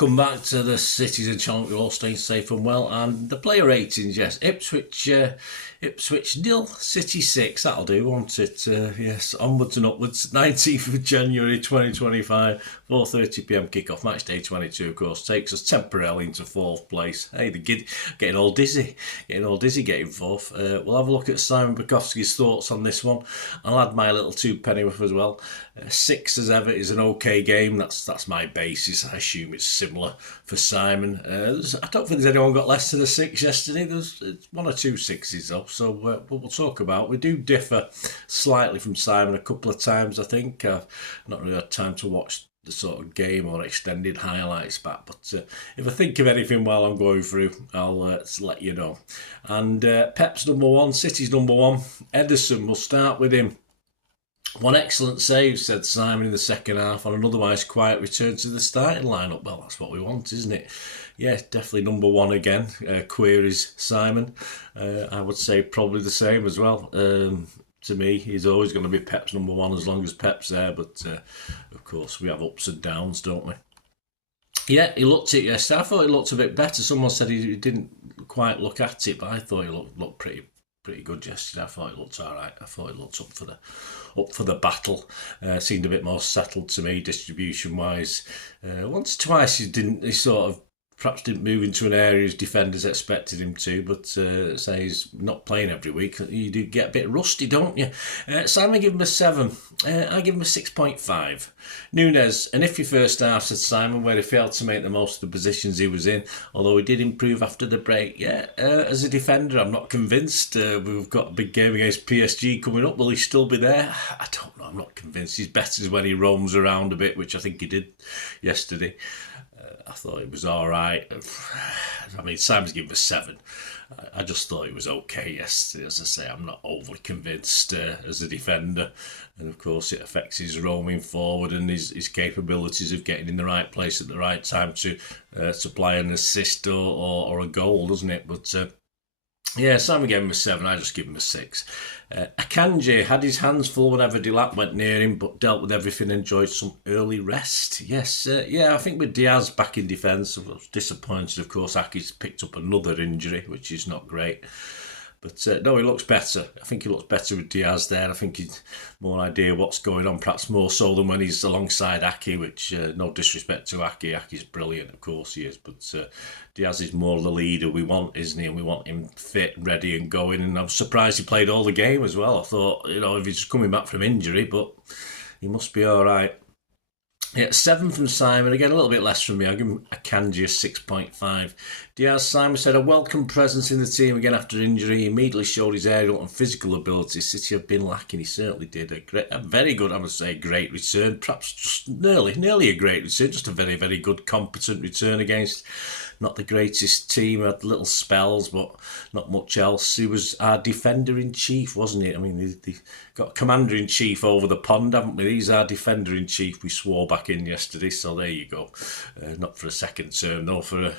welcome back to the Cities and Challenge. We're all staying safe and well. And the player ratings, yes. Ipswich 0, City 6. That'll do, won't it? Yes, onwards and upwards. 19th of January 2025, 4:30pm kickoff. Match day 22, of course, takes us temporarily into 4th place. Hey, the kid getting all dizzy getting 4th. We'll have a look at Simon Bajkowski's thoughts on this one. I'll add my little 2p worth as well. 6 as ever is an okay game. That's my basis. I assume it's similar for Simon. I don't think there's anyone got less than a 6 yesterday. There's 1 or 2 6s though, so what we'll talk about. We do differ slightly from Simon a couple of times, I think. I've not really had time to watch the sort of game or extended highlights back, but if I think of anything while I'm going through, I'll let you know. And Pep's number 1, City's number 1, Ederson. We'll start with him. 1 excellent save, said Simon in the second half, on an otherwise quiet return to the starting lineup. Well, that's what we want, isn't it? Yeah, definitely number 1 again. Queries Simon. I would say probably the same as well. To me, he's always going to be Pep's number 1 as long as Pep's there. But of course, we have ups and downs, don't we? Yeah, he looked it yesterday. I thought he looked a bit better. Someone said he didn't quite look at it, but I thought he looked pretty good yesterday. I thought it looked all right. I thought it looked up for the battle. Seemed a bit more settled to me, distribution wise. Once or twice he sort of perhaps didn't move into an area his defenders expected him to, but say he's not playing every week. You do get a bit rusty, don't you? Simon, give him a 7. I give him a 6.5. Nunes, an iffy first half, said Simon, where he failed to make the most of the positions he was in, although he did improve after the break. Yeah, as a defender, I'm not convinced. We've got a big game against PSG coming up. Will he still be there? I don't know. I'm not convinced. He's better when he roams around a bit, which I think he did yesterday. I thought it was all right. I mean, Simon's given a 7. I just thought it was okay yesterday. As I say, I'm not overly convinced as a defender. And of course, it affects his roaming forward and his capabilities of getting in the right place at the right time to supply an assist or a goal, doesn't it? But yeah, Simon gave him a 7. I just give him a 6. Akanji had his hands full whenever Delap went near him, but dealt with everything, enjoyed some early rest. Yes, yeah, I think with Diaz back in defence, I was disappointed, of course. Aki's picked up another injury, which is not great. But no, he looks better. I think he looks better with Diaz there. I think he's more idea what's going on, perhaps more so than when he's alongside Aki, which, no disrespect to Aki. Aki's brilliant, of course he is. But Diaz is more the leader we want, isn't he? And we want him fit, ready and going. And I'm surprised he played all the game as well. I thought, if he's coming back from injury, but he must be all right. Yeah, 7 from Simon. Again, a little bit less from me. I'll give him a Kanji, a 6.5. Diaz, Simon said, a welcome presence in the team again after injury. He immediately showed his aerial and physical abilities. City have been lacking. He certainly did. A very good, I would say, great return. Perhaps just nearly a great return. Just a very, very good, competent return against not the greatest team. Had little spells, but not much else. He was our defender-in-chief, wasn't he? I mean, they got commander-in-chief over the pond, haven't we? He's our defender-in-chief. We swore back in yesterday, so there you go. Not for a second term, no, for a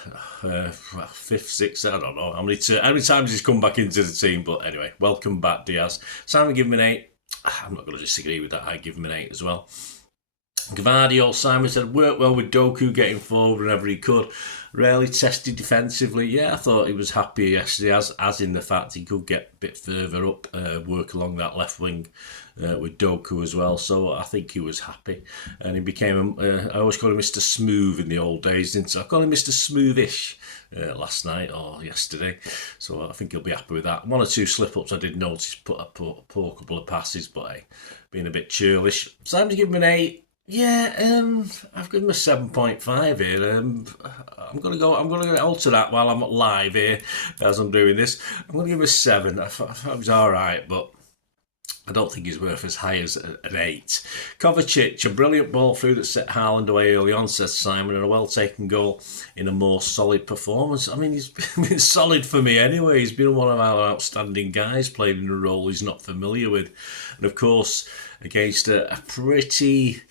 5th, 6th, I don't know how many times he's come back into the team. But anyway, welcome back, Diaz. Simon, give him an 8. I'm not going to disagree with that. I give him an 8 as well. Gvardiol, Simon said, worked well with Doku, getting forward whenever he could. Rarely tested defensively. Yeah, I thought he was happy yesterday, as in the fact he could get a bit further up, work along that left wing with Doku as well. So I think he was happy. And he became, I always called him Mr. Smooth in the old days, didn't I? I called him Mr. Smoothish last night or yesterday. So I think he'll be happy with that. 1 or 2 slip-ups I did notice, put a poor couple of passes, but hey, being a bit churlish. Simon, give him an 8. Yeah, I've given him a 7.5 here. I'm gonna alter that while I'm live here as I'm doing this. I'm gonna give him a 7. I thought it was all right, but I don't think he's worth as high as an 8. Kovacic, a brilliant ball through that set Haaland away early on, says Simon, and a well-taken goal in a more solid performance. I mean, he's been solid for me anyway. He's been one of our outstanding guys, playing in a role he's not familiar with. And of course, against a pretty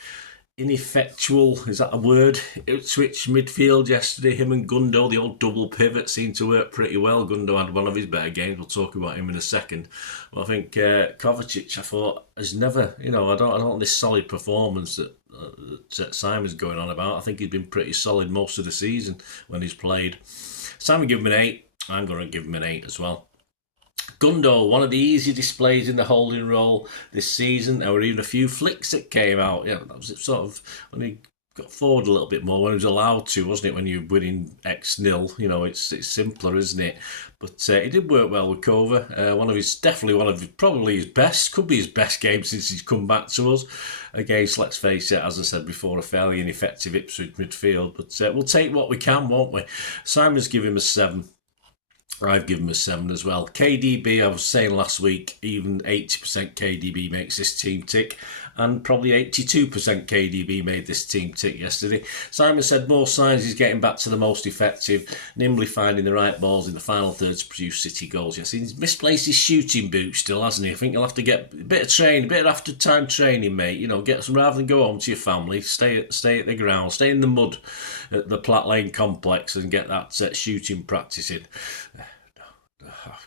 ineffectual, is that a word? Ipswich midfield yesterday, him and Gundo, the old double pivot, seemed to work pretty well. Gundo had one of his better games. We'll talk about him in a second. But I think Kovacic, I thought, has never, I don't want this solid performance that that Simon's going on about. I think he's been pretty solid most of the season when he's played. Simon give him an 8. I'm going to give him an 8 as well. Gundo, one of the easy displays in the holding role this season. There were even a few flicks that came out. Yeah, that was sort of when he got forward a little bit more when he was allowed to, wasn't it? When you're winning X-0, it's simpler, isn't it? But he did work well with Cover. Probably his best, could be his best game since he's come back to us. Against, let's face it, as I said before, a fairly ineffective Ipswich midfield. But we'll take what we can, won't we? Simon's given him a 7. I've given him a 7 as well. KDB, I was saying last week, even 80% KDB makes this team tick, and probably 82% KDB made this team tick yesterday. Simon said more signs he's getting back to the most effective, nimbly finding the right balls in the final third to produce City goals. Yes, he's misplaced his shooting boot still, hasn't he? I think you'll have to get a bit of training, a bit of after time training, mate. Get some, rather than go home to your family, stay at the ground, stay in the mud at the Platt Lane complex and get that shooting practice in.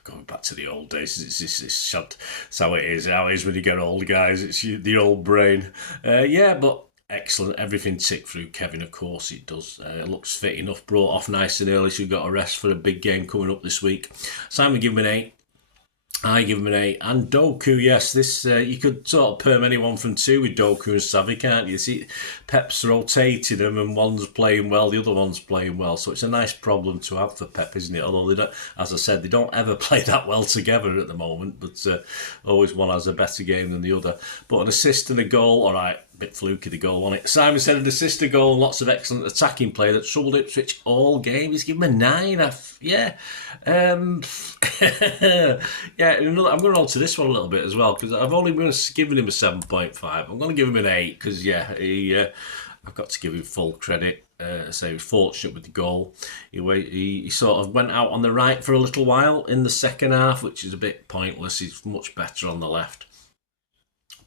Going back to the old days, it's how it is. How it is when you get old, guys. It's the old brain. But excellent. Everything ticked through Kevin, of course it does. It looks fit enough. Brought off nice and early, so we've got a rest for a big game coming up this week. Simon give him an 8. I give him an 8. And Doku, yes, this you could sort of perm anyone from 2 with Doku and Savvy, can't you? See, Pep's rotated them and one's playing well, the other one's playing well. So it's a nice problem to have for Pep, isn't it? Although, they don't, as I said, they don't ever play that well together at the moment. But always one has a better game than the other. But an assist and a goal, all right. Bit fluky the goal on it. Simon said an assist, a goal, and lots of excellent attacking play that troubled Ipswich all game. He's given him a 9. I'm going on to this one a little bit as well because I've only been giving him a 7.5. I'm going to give him an 8 because I've got to give him full credit. So he was fortunate with the goal. He sort of went out on the right for a little while in the second half, which is a bit pointless. He's much better on the left.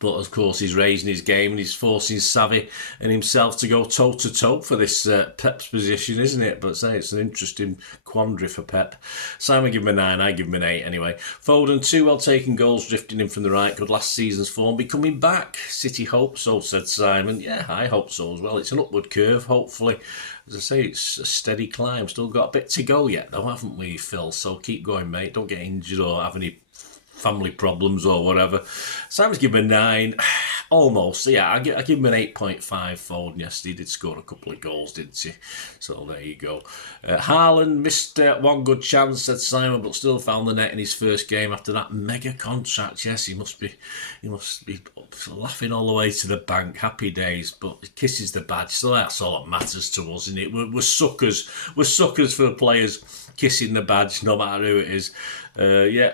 But of course, he's raising his game and he's forcing Savvy and himself to go toe-to-toe for this Pep's position, isn't it? But say it's an interesting quandary for Pep. Simon give him a 9, I give him an 8 anyway. Foden, 2 well-taken goals drifting in from the right. Could last season's form be coming back? City hope so, said Simon. Yeah, I hope so as well. It's an upward curve, hopefully. As I say, it's a steady climb. Still got a bit to go yet, though, haven't we, Phil? So keep going, mate. Don't get injured or have any family problems or whatever. Simon's given him a 9. Almost. Yeah, I give him an 8.5 Foden. Yes, he did score a couple of goals, didn't he? So there you go. Haaland missed one good chance, said Simon, but still found the net in his first game after that mega contract. Yes, he must be laughing all the way to the bank. Happy days, but he kisses the badge. So that's all that matters to us, isn't it? We're suckers. We're suckers for the players kissing the badge, no matter who it is.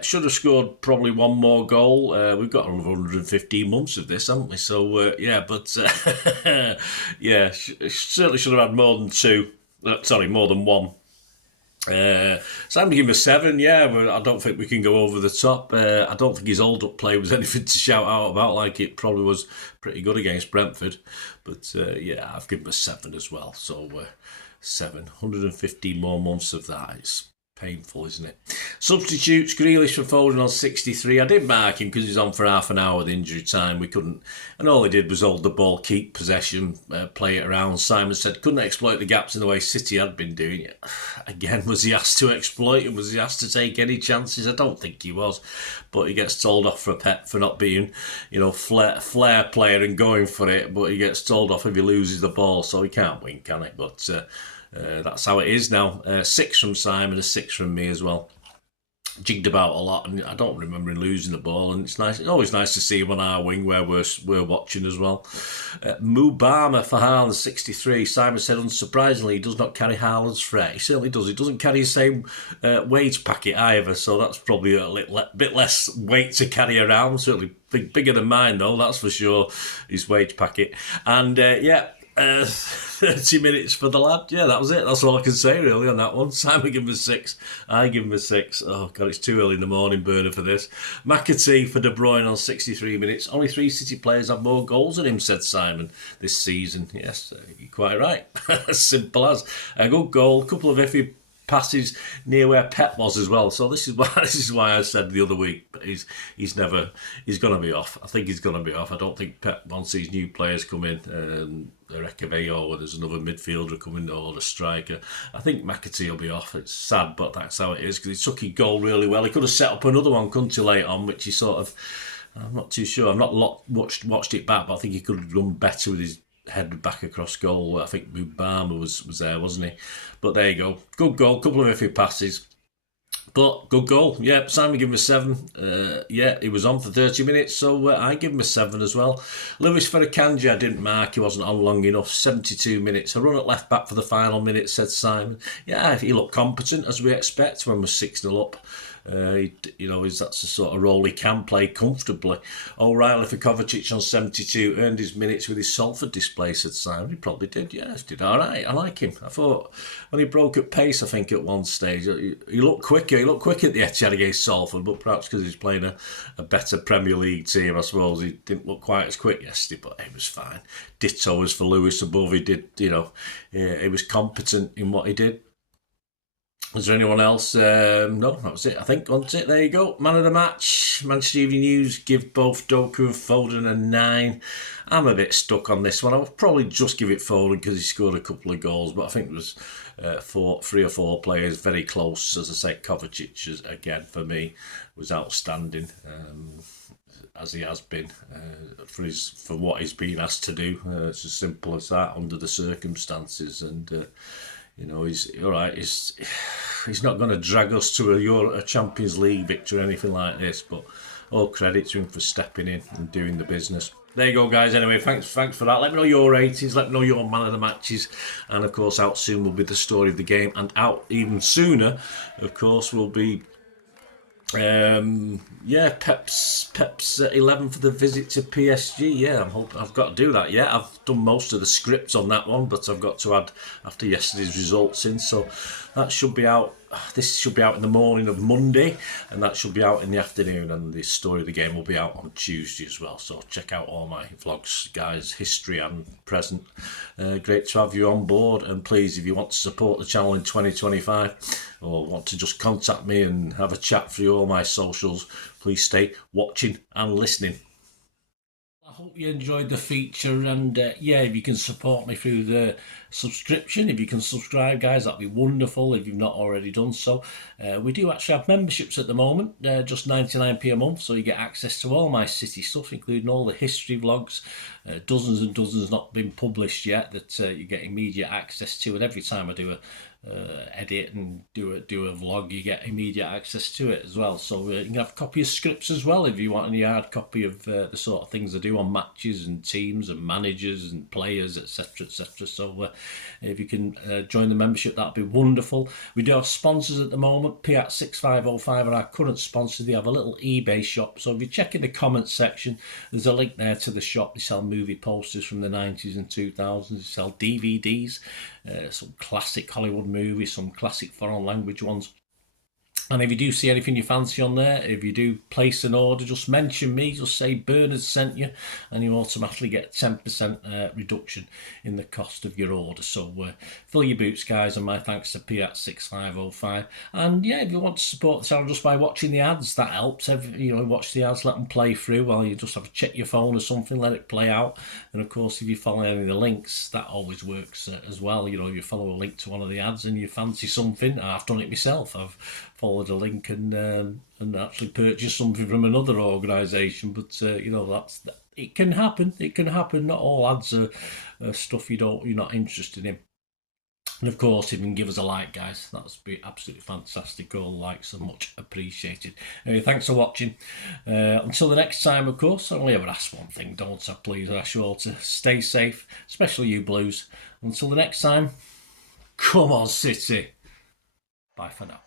Should have scored probably one more goal. We've got 115 months of this, haven't we? So, certainly should have had more than 2. More than 1. So I'm going to give him a 7, but I don't think we can go over the top. I don't think his hold-up play was anything to shout out about, like it probably was pretty good against Brentford. But, I've given him a 7 as well. So, 7. 115 more months of that. It's painful, isn't it? Substitutes, Grealish for Foden on 63. I did mark him because he's on for half an hour with injury time. We couldn't, and all he did was hold the ball, keep possession, play it around. Simon said couldn't exploit the gaps in the way City had been doing it. Again, was he asked to exploit it? Was he asked to take any chances? I don't think he was, but he gets told off for Pep for not being, flair player and going for it. But he gets told off if he loses the ball, so he can't win, can he? But that's how it is now. 6 from Simon, a 6 from me as well. Jigged about a lot, and I don't remember him losing the ball. And it's nice. It's always nice to see him on our wing where we're watching as well. Mubama for Haaland, 63. Simon said, unsurprisingly, he does not carry Haaland's threat. He certainly does. He doesn't carry the same wage packet either, so that's probably a bit less weight to carry around. Certainly bigger than mine, though. That's for sure. His wage packet, and 30 minutes for the lad. Yeah, that was it. That's all I can say really on that one. Simon give him a 6. I give him a 6. Oh God, it's too early in the morning burner for this. McAtee for De Bruyne on 63 minutes. Only 3 City players have more goals than him, said Simon, this season. Yes, you're quite right. As simple as. A good goal, a couple of iffy passes near where Pep was as well. So this is why I said the other week, but he's going to be off. I think he's going to be off. I don't think Pep wants these new players come in. Or there's another midfielder coming, or the striker. I think McAtee will be off. It's sad, but that's how it is, because he took his goal really well. He could have set up another one, couldn't he, late on, which he sort of, I'm not too sure. I've not watched it back, but I think he could have done better with his head back across goal. I think Mubama was there, wasn't he? But there you go. Good goal, couple of iffy passes. But good goal. Yeah, Simon gave him a 7. He was on for 30 minutes, so I give him a 7 as well. Lewis Ferrokanja didn't mark. He wasn't on long enough. 72 minutes. A run at left back for the final minute, said Simon. Yeah, he looked competent, as we expect when we're 6-0 up. That's the sort of role he can play comfortably. O'Reilly for Kovacic on 72 earned his minutes with his Salford display, said Simon. He probably did, yes, did all right. I like him. I thought when he broke at pace, I think at one stage, he looked quicker. He looked quick at the Etihad against Salford, but perhaps because he's playing a better Premier League team, I suppose he didn't look quite as quick yesterday, but he was fine. Ditto as for Lewis above. He did, he was competent in what he did. Was there anyone else? No, that was it. I think that's it. There you go. Man of the match. Manchester Evening News give both Doku and Foden a 9. I'm a bit stuck on this one. I would probably just give it Foden because he scored a couple of goals, but I think it was 3 or 4 players very close. As I say, Kovacic, again, for me, was outstanding. As he has been for what he's been asked to do. It's as simple as that under the circumstances, and he's all right. He's not going to drag us to a Champions League victory or anything like this, but all credit to him for stepping in and doing the business. There you go, guys. Anyway, thanks for that. Let me know your ratings. Let me know your man of the matches. And, of course, out soon will be the story of the game. And out even sooner, of course, will be Pep's 11 for the visit to PSG. Yeah, I'm hoping I've got to do that. Yeah, I've done most of the scripts on that one, but I've got to add after yesterday's results in. So that should be out. This should be out in the morning of Monday, and that should be out in the afternoon. And the story of the game will be out on Tuesday as well. So check out all my vlogs, guys, history and present. Great to have you on board. And please, if you want to support the channel in 2025, or want to just contact me and have a chat through all my socials, please stay watching and listening. I hope you enjoyed the feature, and if you can support me through the subscription, if you can subscribe, guys, that'd be wonderful if you've not already done so. We do actually have memberships at the moment, just 99p a month, so you get access to all my City stuff, including all the history vlogs, dozens and dozens not been published yet that you get immediate access to, and every time I do a edit and do a vlog, you get immediate access to it as well. So you can have a copy of scripts as well if you want any hard copy of the sort of things I do on matches and teams and managers and players, etc, etc. So if you can join the membership, that'd be wonderful. We do have sponsors at the moment. Piat 6505 are our current sponsor. They have a little eBay shop, so if you check in the comments section, there's a link there to the shop. They sell movie posters from the 90s and 2000s. They sell DVDs, some classic Hollywood movies, some classic foreign language ones. And if you do see anything you fancy on there, if you do place an order, just mention me, just say Bernard sent you, and you automatically get 10% reduction in the cost of your order. So fill your boots, guys, and my thanks to Piat 6505. And if you want to support the channel just by watching the ads, that helps. Watch the ads, let them play through while you just have to check your phone or something, let it play out. And of course, if you follow any of the links, that always works as well. If you follow a link to one of the ads and you fancy something, I've done it myself. I've followed a link and actually purchased something from another organisation, but it can happen. It can happen. Not all ads are stuff you're not interested in. And of course, if you can give us a like, guys, that would be absolutely fantastic. All likes are much appreciated. Anyway, thanks for watching. Until the next time, of course, I only ever ask one thing, don't I? Please, I ask you all to stay safe, especially you Blues. Until the next time, come on, City. Bye for now.